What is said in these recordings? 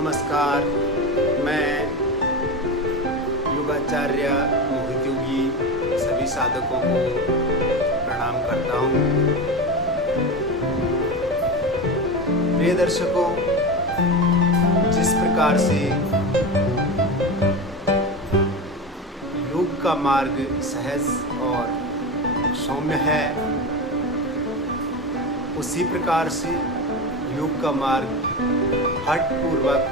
नमस्कार। मैं योगाचार्य मोहित योगी सभी साधकों को प्रणाम करता हूँ। प्रिय दर्शकों, जिस प्रकार से योग का मार्ग सहज और सौम्य है, उसी प्रकार से योग का मार्ग हठपूर्वक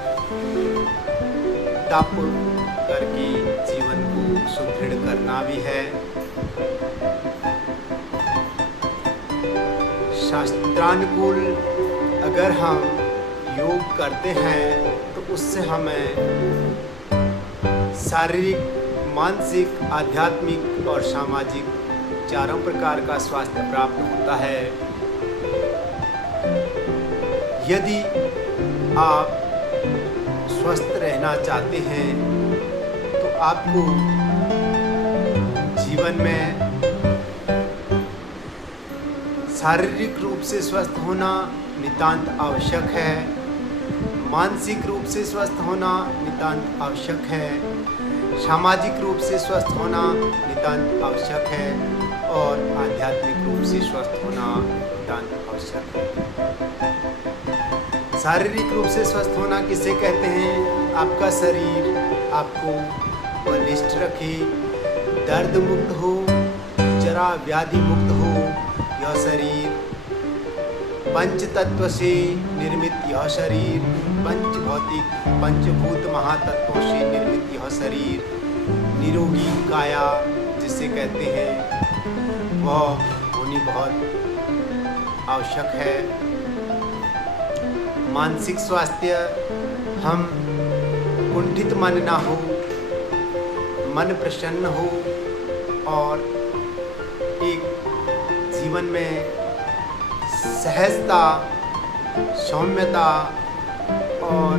तप करके जीवन को सुदृढ़ करना भी है। शास्त्रानुकूल अगर हम योग करते हैं तो उससे हमें शारीरिक, मानसिक, आध्यात्मिक और सामाजिक चारों प्रकार का स्वास्थ्य प्राप्त होता है। यदि आप स्वस्थ रहना चाहते हैं तो आपको जीवन में शारीरिक रूप से स्वस्थ होना नितांत आवश्यक है, मानसिक रूप से स्वस्थ होना नितांत आवश्यक है, सामाजिक रूप से स्वस्थ होना नितांत आवश्यक है और आध्यात्मिक रूप से स्वस्थ होना नितांत आवश्यक है। शारीरिक रूप से स्वस्थ होना किसे कहते हैं? आपका शरीर आपको बलिष्ठ रखे, दर्द मुक्त हो, जरा व्याधि मुक्त हो। यह शरीर पंच तत्व से निर्मित, यह शरीर पंच भौतिक पंचभूत महातत्वों से निर्मित यह शरीर निरोगी काया जिसे कहते हैं, वह होनी बहुत आवश्यक है। मानसिक स्वास्थ्य, हम कुंठित मन ना हो, मन प्रसन्न हो और एक जीवन में सहजता, सौम्यता और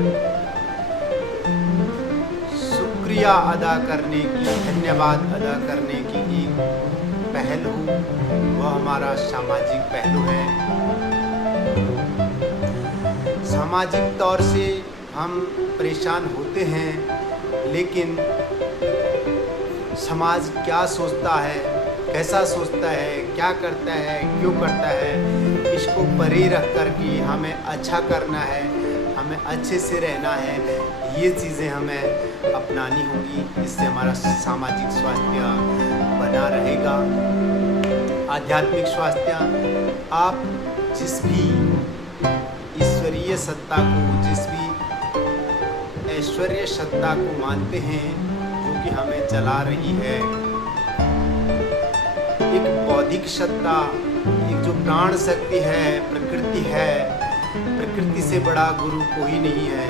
शुक्रिया अदा करने की, धन्यवाद अदा करने की एक पहल हो, वह हमारा सामाजिक पहलू है। सामाजिक तौर से हम परेशान होते हैं, लेकिन समाज क्या सोचता है, कैसा सोचता है, क्या करता है, क्यों करता है, इसको परे रख कर के हमें अच्छा करना है, हमें अच्छे से रहना है। ये चीज़ें हमें अपनानी होंगी, इससे हमारा सामाजिक स्वास्थ्य बना रहेगा। आध्यात्मिक स्वास्थ्य, आप जिस भी ईश्वरीय सत्ता को, जिस भी ऐश्वर्य सत्ता को मानते हैं जो कि हमें चला रही है, एक बौद्धिक सत्ता, एक जो प्राण शक्ति है, प्रकृति है, प्रकृति से बड़ा गुरु कोई नहीं है।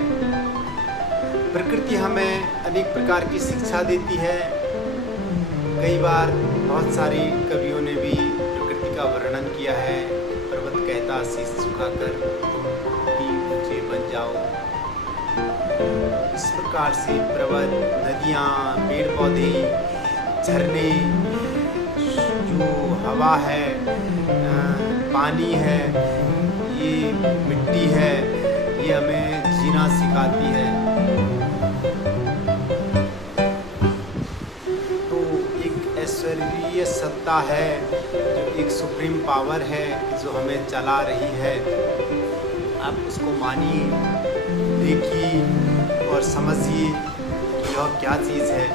प्रकृति हमें अनेक प्रकार की शिक्षा देती है। कई बार बहुत सारे कवियों ने भी प्रकृति का वर्णन किया है। पर्वत कहता शीश झुकाकर तुम भी ऊंचे बन जाओ। इस प्रकार से पर्वत, नदियाँ, पेड़ पौधे, झरने, जो हवा है, पानी है, ये मिट्टी है, ये हमें जीना सिखाती है। तो एक ऐश्वर्य सत्ता है, जो एक सुप्रीम पावर है जो हमें चला रही है। आप उसको मानिए, देखिए और समझिए कि यह क्या चीज़ है।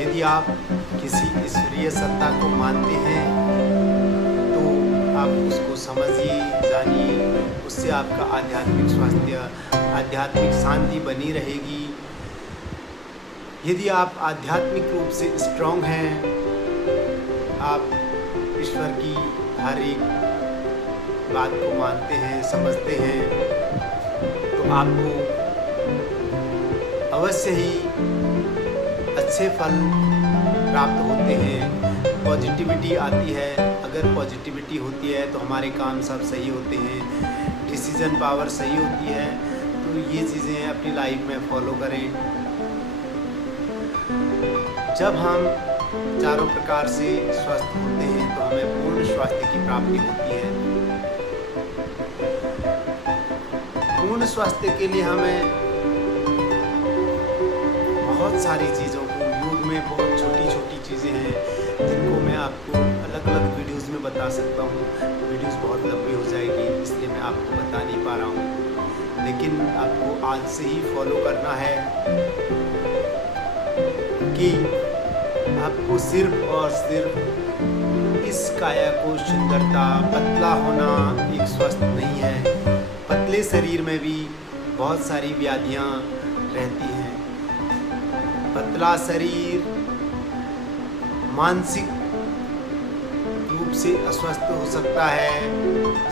यदि आप किसी ईश्वरीय सत्ता को मानते हैं तो आप उसको समझिए, जानिए, उससे आपका आध्यात्मिक स्वास्थ्य, आध्यात्मिक शांति बनी रहेगी। यदि आप आध्यात्मिक रूप से स्ट्रांग हैं, आप ईश्वर की हर एक बात को मानते हैं, समझते हैं, तो आपको अवश्य ही अच्छे फल प्राप्त होते हैं। पॉजिटिविटी आती है। अगर पॉजिटिविटी होती है तो हमारे काम सब सही होते हैं, डिसीजन पावर सही होती है। तो ये चीज़ें अपनी लाइफ में फॉलो करें। जब हम चारों प्रकार से स्वस्थ होते हैं तो हमें पूर्ण स्वास्थ्य की प्राप्ति होती है। पूर्ण स्वास्थ्य के लिए हमें बहुत सारी चीज़ों को, योग में बहुत छोटी छोटी चीज़ें हैं जिनको मैं आपको अलग अलग वीडियोस में बता सकता हूँ। वीडियोस बहुत लंबी हो जाएगी, इसलिए मैं आपको बता नहीं पा रहा हूँ, लेकिन आपको आज से ही फॉलो करना है कि आपको सिर्फ और सिर्फ इस काया को सुंदरता, पतला होना एक स्वस्थ नहीं है। पतले शरीर में भी बहुत सारी व्याधियां रहती हैं। पतला शरीर मानसिक रूप से अस्वस्थ हो सकता है,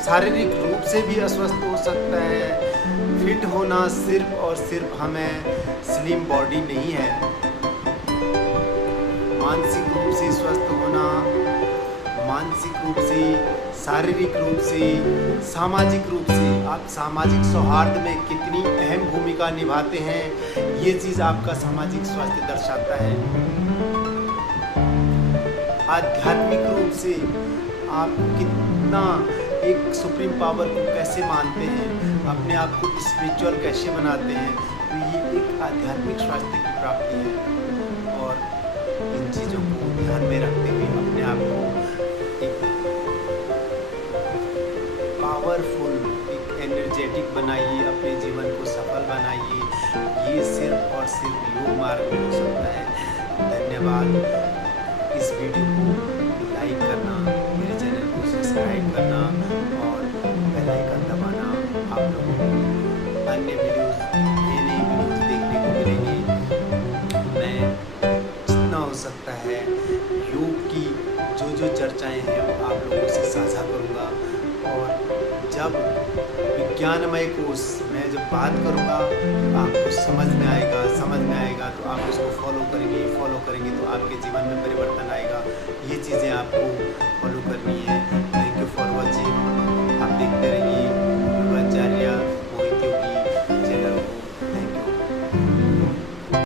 शारीरिक रूप से भी अस्वस्थ हो सकता है। फिट होना सिर्फ और सिर्फ हमें स्लिम बॉडी नहीं है। मानसिक रूप से स्वस्थ होना, मानसिक रूप से, शारीरिक रूप से, सामाजिक रूप से, आप सामाजिक सौहार्द में कितनी अहम भूमिका निभाते हैं, ये चीज़ आपका सामाजिक स्वास्थ्य दर्शाता है। आध्यात्मिक रूप से आप कितना एक सुप्रीम पावर को कैसे मानते हैं, अपने आप को स्पिरिचुअल कैसे बनाते हैं, तो ये एक आध्यात्मिक स्वास्थ्य की प्राप्ति है। और इन चीज़ों को ध्यान में रखते हुए अपने आप को एक पावरफुल, एक एनर्जेटिक बनाइए, अपने जीवन को सफल बनाइए। ये सिर्फ और सिर्फ योग मार्ग में हो सकता है। धन्यवाद। इस वीडियो को लाइक करना, मेरे चैनल को सब्सक्राइब करना और बेल आइकन दबाना। आप लोगों को अन्य वीडियोस, नए वीडियोस देखने को मिलेंगे। मैं जितना हो सकता है योग की जो चर्चाएं हैं वो आप लोगों से साझा करूंगा। और जब विज्ञानमय कोर्स मैं जब बात करूंगा तो आपको समझ में आएगा तो आप उसको फॉलो करेंगे तो आपके जीवन में परिवर्तन आएगा। ये चीज़ें आपको